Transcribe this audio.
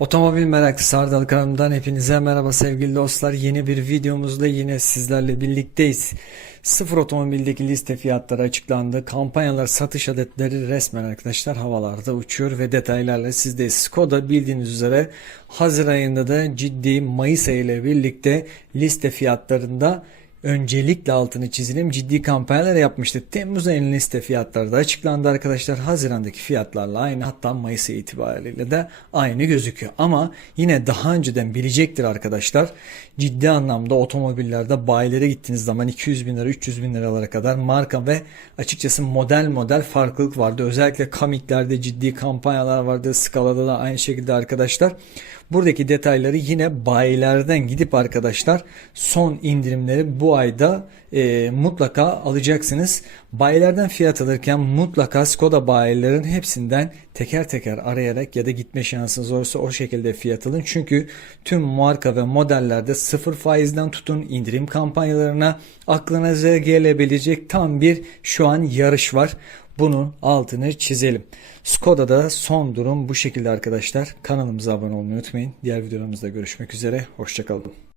Otomobil meraklısı Ardal kanalımdan hepinize merhaba sevgili dostlar. Yeni bir videomuzda yine sizlerle birlikteyiz. Sıfır otomobildeki liste fiyatları açıklandı. Kampanyalar satış adetleri resmen arkadaşlar havalarda uçuyor ve detaylarla sizdeyiz. Skoda bildiğiniz üzere Haziran ayında da ciddi Mayıs ayı ile birlikte liste fiyatlarında öncelikle altını çizelim ciddi kampanyalar yapmıştı. Temmuz ayının liste fiyatları da açıklandı arkadaşlar. Hazirandaki fiyatlarla aynı hatta Mayıs itibariyle de aynı gözüküyor. Ama yine daha önceden bilecektir arkadaşlar. Ciddi anlamda otomobillerde bayilere gittiğiniz zaman 200 bin lira 300 bin liralara kadar marka ve açıkçası model model farklılık vardı. Özellikle Kamik'lerde ciddi kampanyalar vardı. Scala'da da aynı şekilde arkadaşlar. Buradaki detayları yine bayilerden gidip arkadaşlar son indirimleri bu ayda e, mutlaka alacaksınız. Bayilerden fiyat alırken mutlaka Skoda bayilerin hepsinden teker teker arayarak ya da gitme şansınız olursa o şekilde fiyat alın. Çünkü tüm marka ve modellerde sıfır faizden tutun indirim kampanyalarına aklınıza gelebilecek tam bir şu an yarış var. Bunun altını çizelim. Skoda'da son durum bu şekilde arkadaşlar. Kanalımıza abone olmayı unutmayın. Diğer videolarımızda görüşmek üzere. Hoşçakalın.